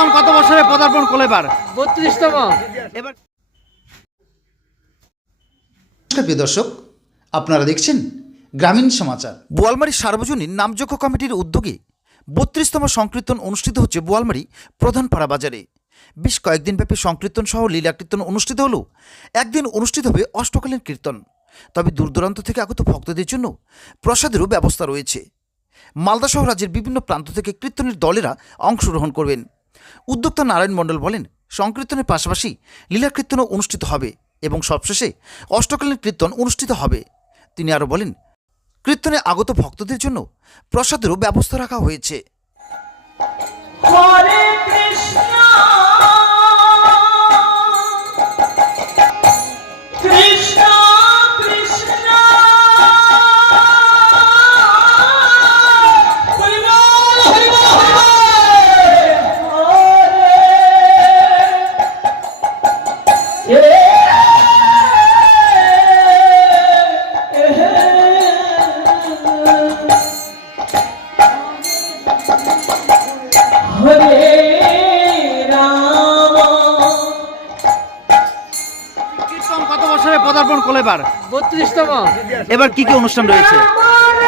কীর্তন কত বছরে পদার্পণ করলে এবার? 32তম। এবার নমস্কার প্রিয় দর্শক, আপনারা দেখছেন গ্রামীণ সমাচার। বোয়ালমারী সার্বজনীন নামযজ্ঞ কমিটির উদ্যোগে 32তম সংকীর্তন অনুষ্ঠিত হচ্ছে বোয়ালমারী প্রধান পাড়া বাজারে। বেশ কয়েকদিন ব্যাপী সংকীর্তন সহ লীলা কীর্তন অনুষ্ঠিত হলেও একদিন অনুষ্ঠিত হবে অষ্টকালীন কীর্তন। তবে দূরদূরান্ত থেকে আগত ভক্তদের জন্য প্রসাদেরও ব্যবস্থা রয়েছে। মালদা সহ রাজ্যের বিভিন্ন প্রান্ত থেকে কীর্তনের দলেরা অংশগ্রহণ করবেন। উদ্যোক্তা নারায়ণ মণ্ডল বলেন, সংকীর্তনের পাশাপাশি লীলা কীর্তনও অনুষ্ঠিত হবে এবং সবশেষে অষ্টকালীন কীর্তন অনুষ্ঠিত হবে। তিনি আরও বলেন, কীর্তনে আগত ভক্তদের জন্য প্রসাদেরও ব্যবস্থা রাখা হয়েছে। হরে কৃষ্ণ কৃষ্ণ কৃষ্ণ হরি বল হরি বল হরে হরে রাম। কীর্তন কত বছরে পদার্পণ করলে এবার? 32তম। এবার কি কি অনুষ্ঠান রয়েছে?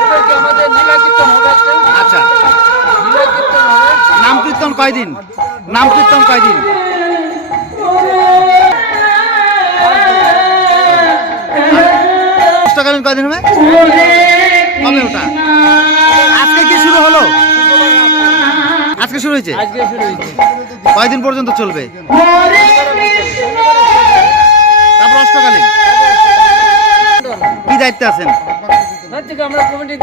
এবারে আমাদের লীলা কীর্তন হবে একটা। আচ্ছা, লীলা কীর্তন হবে। নাম কীর্তন কয়দিন? নাম কীর্তন কয়দিন? অষ্টকালীন কয়দিন হবে? কবে ওটা? আজকে কি শুরু হলো? আজকে শুরু হয়েছে? আজকে শুরু হয়েছে। কয়দিন পর্যন্ত চলবে? তারপর অষ্টকালীন কি দায়িত্বে আছেন? আমরা কমিটি